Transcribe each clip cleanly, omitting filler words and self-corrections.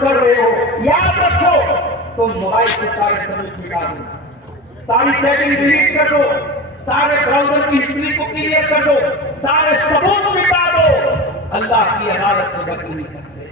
کر رہے ہو یاد رکھو تم موبائل سے سارے ثبوت مٹا دو, ساری چیٹنگ ڈیلیٹ کر دو, سارے براؤزر کی ہسٹری کو کلیئر کر دو, سارے ثبوت مٹا دو, اللہ کی عدالت کو بچ نہیں سکتے.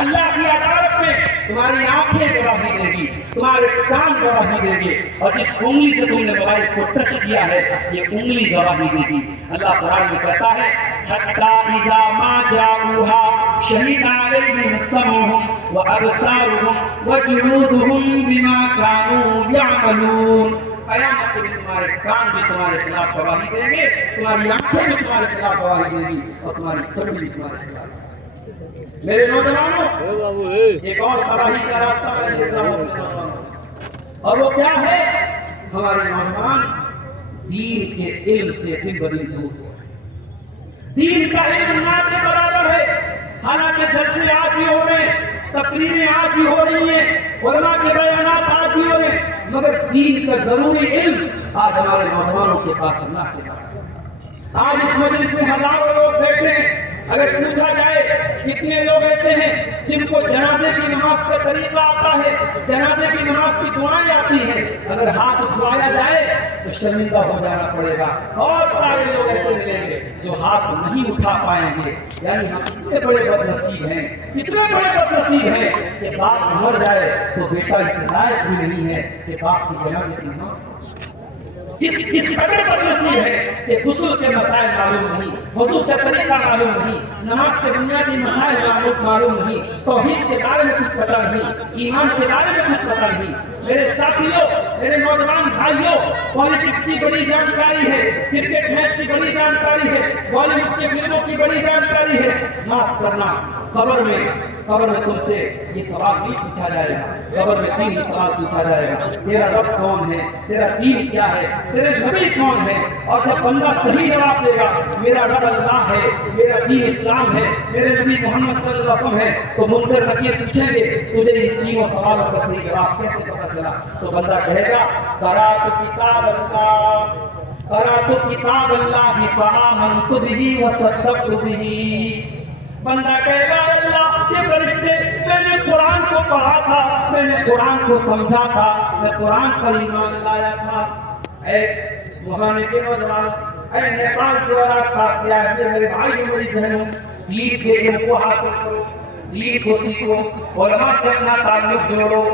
اللہ کی عدالت میں تمہاری آنکھیں گواہی دے گی, تمہارے کان گواہی دے گے, اور جس انگلی سے تم نے موبائل کو ٹچ کیا ہے یہ انگلی گواہی دے گی. اللہ قرآن میں کہتا ہے حتی اذا ما جاؤوها شہد علیہم سمعہم وابصارہم وجلودہم بما كانوا یعملون. قیامت کے دن تمہارے کان بھی تمہارے خلاف گواہی دیں گے, تمہاری آنکھیں بھی تمہارے خلاف گواہی دیں گی, اور تمہاری چمڑی بھی تمہارے خلاف. میرے نوجوانوں ایک اور تباہی کا راستہ میں دیکھ رہا ہوں, اور وہ کیا ہے؟ ہمارے نوجوان دین کے علم سے دن بدن دور. دین کا علم نہ کے برابر ہے. حالانکہ جلسے آج بھی ہو رہے ہیں, تقریریں آج بھی ہو رہی ہیں, علماء کے بیانات آج بھی ہو رہے ہیں, مگر دین کا ضروری علم آج ہمارے نوجوانوں کے پاس نہ ہے. آج اس مجلس میں ہزاروں لوگ بیٹھے ہیں, اگر پوچھا جائے کتنے لوگ ایسے ہیں جن کو جنازے کی نماز کا طریقہ آتا ہے, جنازے کی نماز کی دعائیں آتی ہیں, اگر ہاتھ اٹھوایا جائے تو شرمندہ ہو جانا پڑے گا. اور سارے لوگ ایسے ملیں گے جو ہاتھ نہیں اٹھا پائیں گے. یعنی ہم کتنے بڑے بد نصیب ہیں, کتنے بڑے بد نصیب ہیں کہ باپ مر جائے تو بیٹا اس لائق بھی نہیں ہے کہ باپ کی جنازے کی نماز. کس قدر بد نصیب ہے کہ غسل کے مسائل معلوم نہیں, وضو کا طریقہ معلوم نہیں, نماز کے بنیادی مسائل معلوم نہیں, توحید کے بارے میں کچھ پتہ نہیں, ایمان کے بارے میں کچھ پتہ نہیں. میرے ساتھیوں, میرے نوجوان بھائیوں, پالیٹکس کی بڑی جانکاری ہے, کرکٹ میچ کی بڑی جانکاری ہے, بالی ووڈ کے فلموں کی بڑی جانکاری ہے. معاف کرنا, قبر میں تم سے یہ سوال نہیں پوچھا جائے گا. قبر میں 3 سوال پوچھا جائے گا. تیرا رب کون ہے, تیرا دین کیا ہے, تیرے نبی کون ہے؟ اور جب بندہ صحیح جواب دے گا میرا رب اللہ ہے, میرا دین اسلام ہے, میرے نبی محمد صلی اللہ علیہ وسلم ہے, تو منکر نکیر پوچھیں گے تجھے ان 3 سوالوں کا صحیح جواب کیسے پتہ چلا؟ تو بندہ کہے گا قرأت کتاب اللہ فآمنت به وصدقت به. بندہ کہے گا اللہ یہ فرشتے, میں نے قرآن کو پڑھا تھا, میں نے قرآن کو سمجھا تھا, میں قرآن پر ایمان لایا تھا. اے مہانے کے نوجوان, اے نیپال سے اور آس پاس کے آدمی, میرے بھائی میری بہنوں, دین کے علم کو حاصل کرو, دین کو سیکھو, علماء سے اپنا تعلق جوڑو,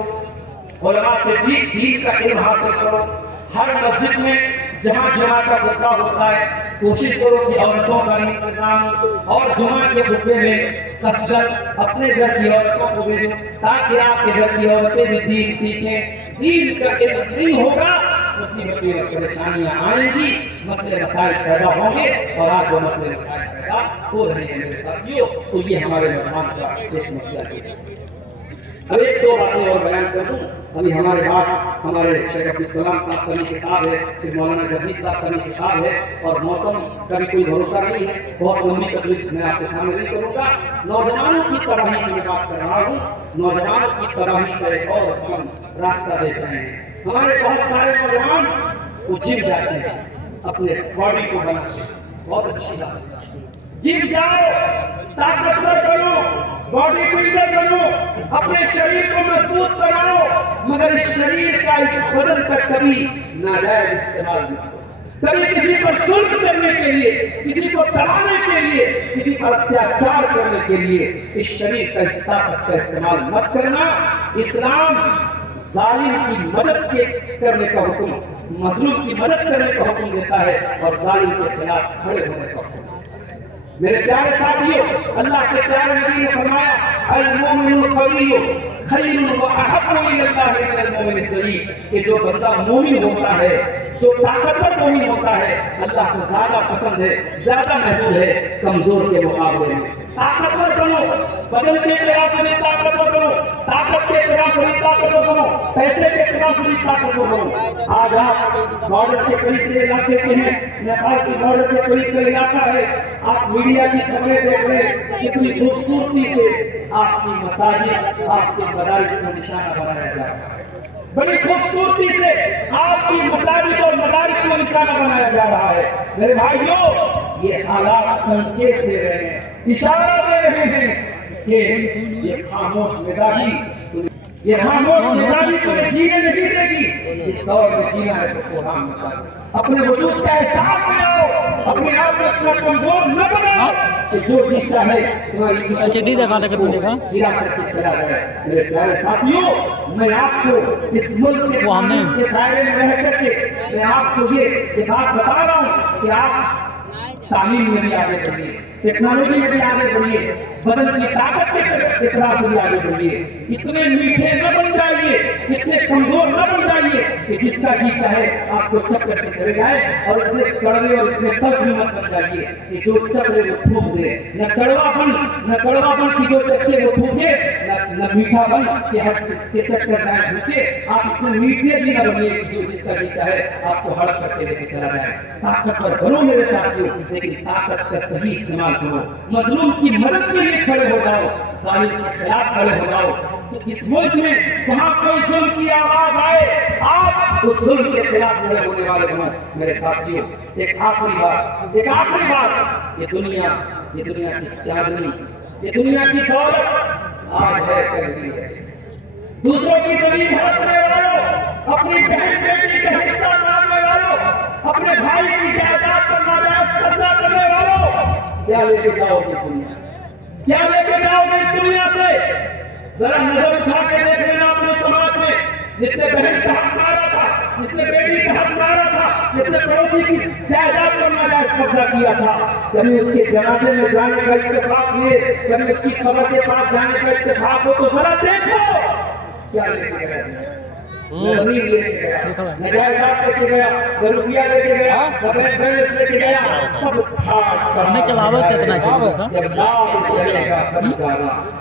علماء سے دین کا علم حاصل کرو. ہر مسجد میں جہاں جمعہ کا خطبہ ہوتا ہے کوشش کرو کہ عورتوں کا انتظام, اور جمعہ کے خطبے میں کثرت اپنے گھر کی عورتوں کو بھیجو تاکہ آپ کے گھر کی عورتیں بھی دین سیکھیں. دین کا علم نہیں ہوگا مصیبتیں اور پریشانیاں آئیں گی, مسئلے مسائل پیدا ہوں گے, اور آج وہ مسئلے مسائل پیدا ہو رہے ہیں میرے ساتھیوں. تو یہ ہمارے نوجوان کا ایک مسئلہ ہے. اب 1-2 باتیں اور بیان کر دوں. ابھی ہمارے پاس ہمارے شیخ عبدالسلام صاحب کا بھی کتاب ہے, پھر مولانا جدید صاحب کا بھی کتاب ہے, اور موسم کا بھی کوئی بھروسہ نہیں ہے. بہت لمبی تقریر میں آپ کے سامنے نہیں کروں گا. نوجوانوں کی تباہی کی بات کر رہا ہوں. نوجوانوں کی تباہی کا ایک اور ہم راستہ دیکھ رہے ہیں. ہمارے بہت سارے نوجوان وہ جم جاتے ہیں, اپنے باڈی کو بناتے ہیں. بہت اچھی بات, جم جاؤ, طاقتور بنو, باڈی بلڈر بنو, اپنے شریر کو مضبوط بناؤ, مگر اس شریر کا, اس بدن کا کبھی ناجائز استعمال نہ کرو. کبھی کسی پر ظلم کرنے کے لیے, کسی کو تڑانے کے لیے, کسی پر اتیاچار کرنے کے لیے اس شریر کا, اس طاقت کا استعمال مت کرنا. اسلام ظالم کی مدد کرنے کا حکم, مظلوم کی مدد کرنے کا حکم دیتا ہے, اور ظالم کے خلاف کھڑے ہونے کا حکم. میرے پیارے ساتھیوں, اللہ کے پیارے نبی نے فرمایا المؤمن القوی خیر واحب الی اللہ من المؤمن الضعیف, کہ جو بندہ مومن ہوتا ہے, جو طاقتور مومن ہوتا ہے, اللہ کو زیادہ پسند ہے, زیادہ محبوب ہے کمزور کے مقابلے میں. طاقتور بنو, بدن کے اعتبار سے طاقتور بنو, طاقت کے اعتبار سے طاقتور بنو, پیسے کے اعتبار سے طاقتور بنو. آج آپ بارڈر کے قریب کے علاقے کے ہیں, نیپال کی بارڈر کے قریب کا علاقہ ہے, آپ میڈیا کی خبریں دیکھ رہے ہیں کتنی خوبصورتی سے آپ کی مساجد, آپ کے مدارس کو نشانہ بنایا جا رہا ہے. بڑی خوبصورتی سے آپ کی مساجد اور مدارس کو نشانہ بنایا جا رہا ہے. میرے بھائیوں, یہ حالات سنکیت دے رہے ہیں, اشارہ دے رہے ہیں کہ یہ خاموش مزاجی تمہیں جینے نہیں دے گی. اس دور میں جینا ہے تو قرآن نکالو. اپنے وجود کا احساس بناؤ, اپنے آپ کو اتنا کمزور نہ بناؤ کہ جو چیز چاہے تمہاری چڈی دکھا تک تم دیکھا گرا کر کے چلا جائے. میرے پیارے ساتھیوں, میں آپ کو اس ملک کے قانون کے دائرے میں رہ کر کے میں آپ کو یہ بات بتا رہا ہوں کہ آپ تعلیم میں بھی آگے بڑھیے, ٹیکنالوجی میں بھی آگے بڑھیے, بدن کی طاقت کے اقرار سے بھی آگے بڑھیے. اتنے میٹھے نہ بن جائیے, اتنے کمزور نہ بن جائیے کہ جس کا جی چاہے آپ کو چپ کر کے چلے جائے, اور اتنے کڑوے اور اتنے تلخ بھی مت بن جائیے کہ جو چکرے وہ تھوک دے. نہ کڑوا بن کی جو چکے وہ تھوکے, نہ میٹھا بن کہ ہر کے چکر جائے بھوکے. آپ اتنے میٹھے بھی نہ بنیے کہ جو جس کا جی چاہے آپ کو ہڑپ کر کے لے کے چلا جائے. طاقتور بنو میرے ساتھیوں, لیکن طاقت کا صحیح استعمال کرو. مظلوم کی مدد کے لیے کھڑے ہو جاؤ, ظالم کے خلاف کھڑے ہو جاؤ. تو اس ملک میں جہاں کوئی ظلم کی آواز آئے, آپ اس ظلم کے خلاف کھڑے ہونے والے ہوں. میرے ساتھیوں, ایک آخری بات, یہ دنیا کی چاندنی, یہ دنیا کی دولت آج ہے کل بھی ہے. دوسروں کی زمین ہڑپنے والوں, اپنی بہن بیٹی کا حصہ مارنے والوں, اپنے بھائی کی جائیداد پر ناجائز قبضہ کرنے والوں, کیا لے کے جاؤ گے دنیا, کیا لے کے جاؤ گے اس دنیا سے؟ ذرا نظر اٹھا کے دیکھ لینا اپنے سماج میں, جس نے بہن کا حق مارا تھا, جس نے بیٹی کا حق مارا تھا, جس نے پڑوسی کی جائیداد پر ناجائز قبضہ کیا تھا, کبھی اس کے جنازے میں جانے کا اتفاق ہوئے, کبھی اس کی قبر کے پاس جانے کا اتفاق ہو, تو ذرا دیکھو کیا لے کے گیا. زمین لے کے گیا, نجائزات لے کے گیا, روپیہ لے کے گیا, بیلنس لے کے گیا, سب کرنے چلاوت کتنا چاہیے تھا.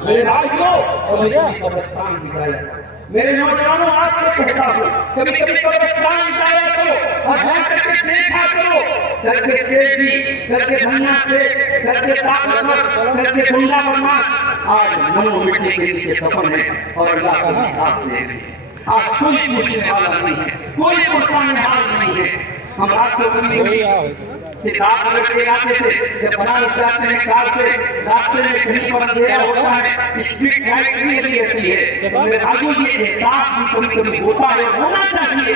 میرے بھائیوں اور قبرستان بجایا, میرے نوجوانوں آج سے کہتا ہوں, کبھی کبھی قبرستان بجایا کرو اور جا کر کے دیکھا کرو. گھر کے سیٹھی, گھر کے دھنیا سے, گھر کے طاقتور, گھر کے گنڈا بننا آج منو مٹی کے نیچے دفن ہے اور اللہ کا حساب لے رہے ہیں. آج کوئی پوچھنے والا نہیں ہے, کوئی پرسان حال نہیں ہے. ہم رات کو کبھی سکھاپ رکھ کے آتے سے جب بنارس جاتے ہیں کار سے, راستے میں کہیں پر اندھیرا ہوتا ہے, اسٹریٹ لائٹ نہیں رہتی ہے, میرے بھائیوں یہ احساس بھی کبھی کبھی ہوتا ہے, ہونا چاہیے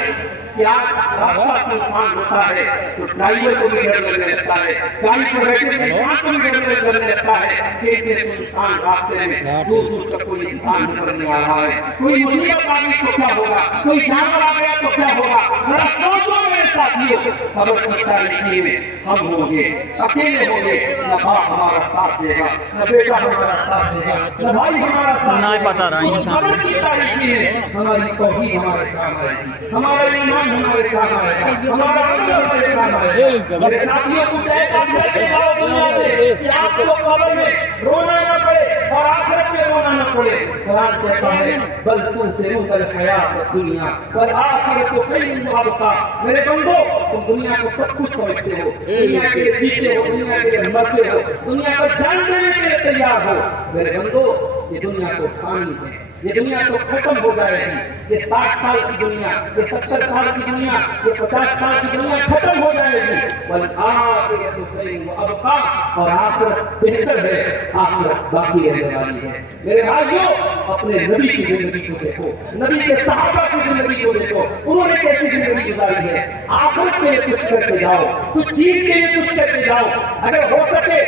کہ آج راستہ سنسان ہوتا ہے تو ڈرائیور کو بھی ڈر لگنے لگتا ہے, گاڑی پر بیٹھے انسان کو بھی ڈر لگنے لگتا ہے کہ اتنے سنسان راستے میں دور دور تک کوئی انسان نظر نہیں آ رہا ہے. کوئی مصیبت آ گئی تو کیا ہوگا, کوئی جانور آ گیا تو کیا ہوگا. ذرا سوچو میرے ساتھیوں, خبر کی تاریخی میں ہم ہوں گے, اکیلے ہوں گے, نہ باپ ہمارا ساتھ دے گا, نہ بیٹا ہمارا ساتھ دے گا, نہ بھائی ہمارا ساتھ دے گا. خبر کی تاریخی میں ہماری توحید ہمارے کام آئے گی, ہمارا ایمان ہمارے کام آئے گا, ہمارا عقل ہمارے کام آئے گا. میرے ساتھیوں کو ایسا لے کے جاؤ دنیا سے کہ آپ کو قبر میں رونا نہ پڑے اور آخرت میں رونا نہ پڑے. قرآن کہتا ہے بل تؤثرون الحیات الدنیا والآخرۃ خیر وابقیٰ. میرے بندو, تم دنیا کو سب کچھ سمجھتے ہو, دنیا کے لیے جیتے ہو, دنیا کے لیے مرتے ہو, دنیا پر جان دینے کے لیے تیار ہو. میرے بندو, یہ دنیا تو فانی ہے, یہ دنیا تو ختم ہو جائے گی. یہ 60 سال کی دنیا, یہ 70 سال کی دنیا, یہ 50 سال کی دنیا ختم ہو جائے گی. والآخرۃ خیر وابقیٰ, اور آخرت بہتر ہے, آخرت باقی رہنے والی ہے. میرے بھائیوں, اپنے نبی کی زندگی کو دیکھو, نبی کے صحابہ کی زندگی کو دیکھو, انہوں نے کیسی زندگی گزاری ہے. آخرت کے لیے کچھ کر کے جاؤ, کچھ دین کے لیے کچھ کر کے جاؤ. اگر ہو سکے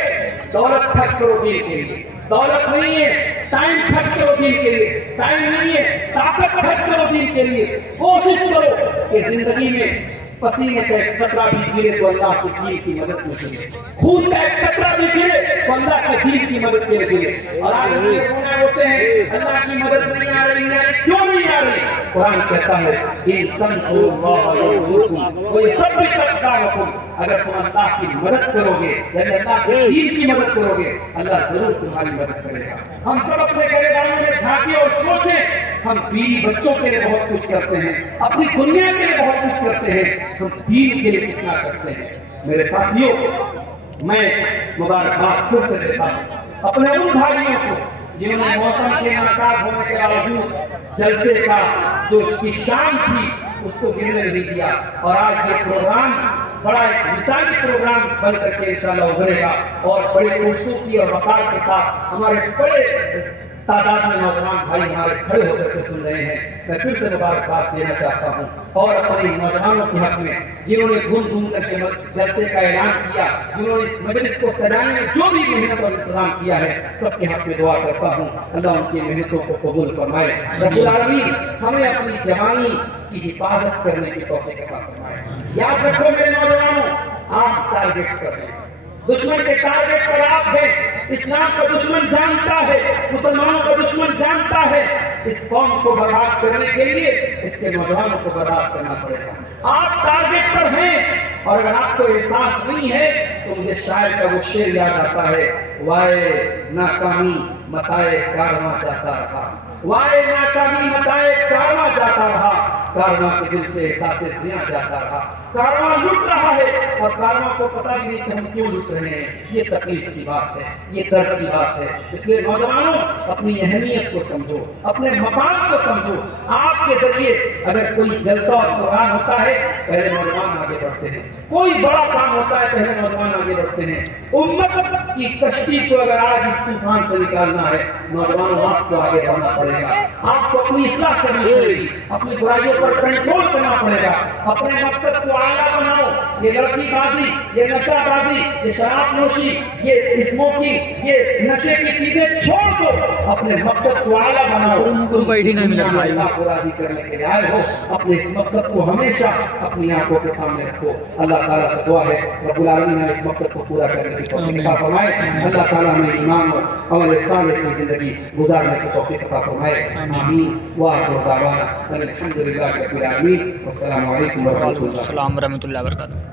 دولت خرچ کرو دین کے لیے, دولت نہیں ہے ٹائم خرچ کرو دین کے لیے, ٹائم نہیں ہے طاقت خرچ کرو دین کے لیے. کوشش کرو کہ زندگی میں پسینے کا ایک قطرہ بھی گرے تو اللہ کی دین کی مدد میں گرے, خون کا ایک قطرہ بھی گرے تو اللہ کی دین کی مدد میں گرے. اور آج یہ رونے ہوتے ہیں اللہ کی مدد نہیں آ رہی ہے, کیوں نہیں آ رہی؟ قرآن کہتا ہے ان تنصروا اللہ ینصرکم ویثبت اقدامکم. اگر تم اللہ کی مدد کرو گے, یعنی اللہ کی دین کی مدد کرو گے, اللہ ضرور تمہاری مدد کرے گا. ہم سب اپنے گھر والوں میں جھانکیں اور سوچیں, ہم بیوی بچوں کے لیے بہت کچھ کرتے ہیں, اپنی دنیا کے لیے بہت کچھ کرتے ہیں, ہم دین کے لیے کتنا کرتے ہیں. میرے ساتھیوں, میں مبارکباد پھر سے دیتا ہوں اپنے ان بھائیوں کو جنہوں نے موسم کے ناکار ہونے کے باوجود جلسے کا جو اس کی شان تھی اس کو گرنے نہیں دیا، اور آج یہ پروگرام بڑا ایک مثالی پروگرام بن کر کے انشاءاللہ ابھرے گا، اور بڑی خوبصورتی اور وقار کے ساتھ ہمارے بڑے تعداد میں نوجوان بھائی ہمارے کھڑے ہو کر کے سن رہے ہیں۔ میں پھر سے مبارکباد دینا چاہتا ہوں، اور اپنے نوجوانوں کے حق میں جنہوں نے گھوم گھوم کر کے جلسے کا اعلان کیا، جنہوں نے اس مجلس کو سجانے میں جو بھی محنت اور انتظام کیا ہے، سب کے حق میں دعا کرتا ہوں اللہ ان کی محنتوں کو قبول فرمائے۔ رب العالمین ہمیں اپنی جوانی کی حفاظت کرنے کی توفیق عطا فرمائے۔ یاد رکھو میرے نوجوانوں، آپ ٹارگیٹ کر رہے ہیں، دشمن کے ٹارگیٹ پر آپ ہیں۔ اسلام کا دشمن جانتا ہے، مسلمانوں کا دشمن جانتا ہے، اس قوم کو برباد کرنے کے لیے اس کے نوجوانوں کو برباد کرنا پڑے گا۔ آپ ٹارگیٹ پر ہیں، اور اگر آپ کو احساس نہیں ہے تو مجھے شاعر کا وہ شعر یاد آتا ہے، وائے ناکامی متائے کارواں جاتا رہا، وائے ناکامی متائے کارواں جاتا رہا، کارواں کے دل سے احساس زیاں جاتا رہا۔ کارواں لٹ رہا ہے اور کارواں کو پتہ بھی نہیں کہ ہم کیوں لٹ رہے ہیں۔ یہ تکلیف کی بات ہے، یہ درد کی بات ہے۔ اس لیے نوجوانوں اپنی اہمیت کو سمجھو، اپنے مقام کو سمجھو۔ آپ کے ذریعے اگر کوئی جلسہ اور پروگرام ہوتا ہے پہلے نوجوان آگے بڑھتے ہیں، کوئی بڑا کام ہوتا ہے پہلے نوجوان آگے بڑھتے ہیں۔ امت کی کشتی کو اگر آج اس طوفان سے نکالنا ہے نوجوانوں آپ کو آگے بڑھنا پڑے گا۔ آپ کو اپنی اصلاح کرنی پڑے گی، اپنی برائیوں پر کنٹرول کرنا پڑے گا، اپنے مقصد کو اعلیٰ بناؤ۔ یہ لڑکی بازی، یہ نشہ بازی، یہ شراب نوشی، یہ اسموکنگ، یہ نشے کی چیزیں چھوڑ دو، اپنے مقصد کو اعلیٰ بناؤ۔ اللہ کو راضی کرنے کے لیے آئے ہو، اپنے اس مقصد کو ہمیشہ اپنی آنکھوں کے سامنے رکھو۔ اللہ تعالیٰ سے دعا ہے رب العالمین نے اس مقصد کو پورا کرنے کی توفیق عطا فرمائے۔ اللہ تعالیٰ ہمیں ایمان اور عمل صالح کی زندگی گزارنے کی توفیق عطا فرمائے۔ آمین۔ وآخر دعوانا ان الحمد للہ رب العالمین۔ والسلام علیکم ورحمۃ اللہ۔ السلام ورحمۃ اللہ وبرکاتہ۔